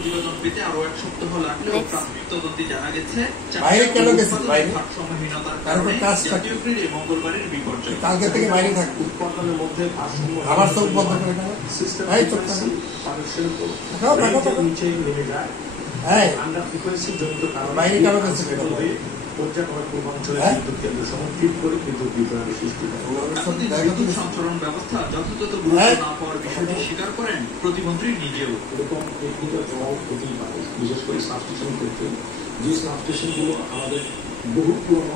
প্রতিবেদন পেতে আরো 1 সপ্তাহ লাগলেও প্রাথমিক তদন্তে জানা গেছে ভারসাম্যহীনতার কারণে জাতীয় গ্রিডে মঙ্গলবারের বিপর্যয়। কালকে থেকে বাইরে থাকবে উৎপাদনের মধ্যে আবার চোখ বন্ধ করে গেল নিচে নেমে যায়। আন্ডার ফ্রিকোয়েন্সি জনিত কারণে বাইরে কেন গেছে পর্যায়ক্রমে পূর্বাঞ্চলে বিদ্যুৎ কেন্দ্র সহ ঠিক করে বিদ্যুৎ বিভ্রান্তি সৃষ্টি করে। বিদ্যুৎ সঞ্চালন ব্যবস্থা যথাযথ গুরুত্ব না পাওয়ার বিষয়টি স্বীকার করেন প্রতিমন্ত্রী নিজেও। এরকম টেকনিক্যাল জবাব হতেই পারে, বিশেষ করে সাবস্টেশন ক্ষেত্রে যে সাবস্টেশনগুলো আমাদের বহু পুরোনো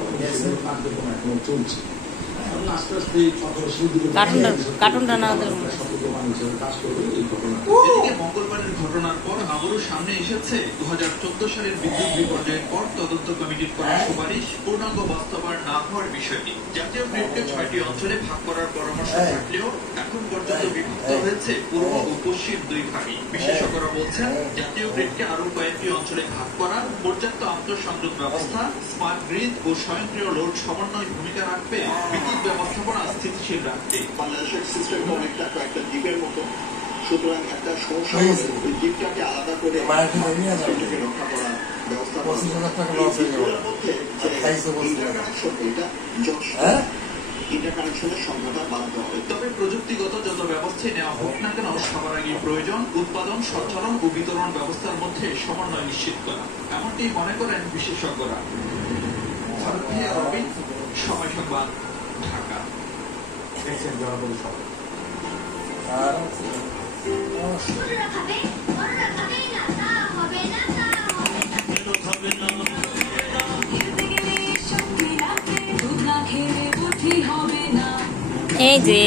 কার্যক্রম এখনো চলছে। আস্তে আস্তে মঙ্গলবারের ঘটনার পর আবারও সামনে এসেছে 2014 সালের বিদ্যুৎ বিপর্যয়ের পর তদন্ত কমিটির করা সুপারিশ পূর্ণাঙ্গ বাস্তবায়ন না হওয়ার বিষয়টি। জাতীয় গ্রিডকে 6টি অঞ্চলে ভাগ করার পরামর্শ থাকলেও এখন পর্যন্ত বিভক্ত হয়েছে পূর্ব ও পশ্চিম 2 ভাগে। বিশেষজ্ঞরা বলছেন জাতীয় গ্রিডকে আরো কয়েকটি অঞ্চলে ভাগ করা, পর্যাপ্ত আন্তঃসংযোগ ব্যবস্থা, স্মার্ট গ্রিড ও স্বয়ংক্রিয় লোড সমন্বয় ভূমিকা রাখবে বিদ্যুৎ ব্যবস্থাপনা স্থিতিশীল রাখতে। বাংলাদেশের সিস্টেমটা অনেকটা একটা দ্বীপের মতো, সুতরাং একটা সমস্যা হলে ওই দ্বীপটাকে আলাদা করে সেটাকে রক্ষা করা ব্যবস্থা ইন্টারকানেকশনের সংখ্যাটা বাড়াতে হবে। তবে প্রযুক্তিগত যত ব্যবস্থাই নেওয়া হোক না কেন সবার আগে প্রয়োজন উৎপাদন, সঞ্চালন ও বিতরণ ব্যবস্থার মধ্যে সমন্বয় নিশ্চিত করা, এমনটি মনে করেন বিশেষজ্ঞরা। সময় সংবাদ, ঢাকা। এই যে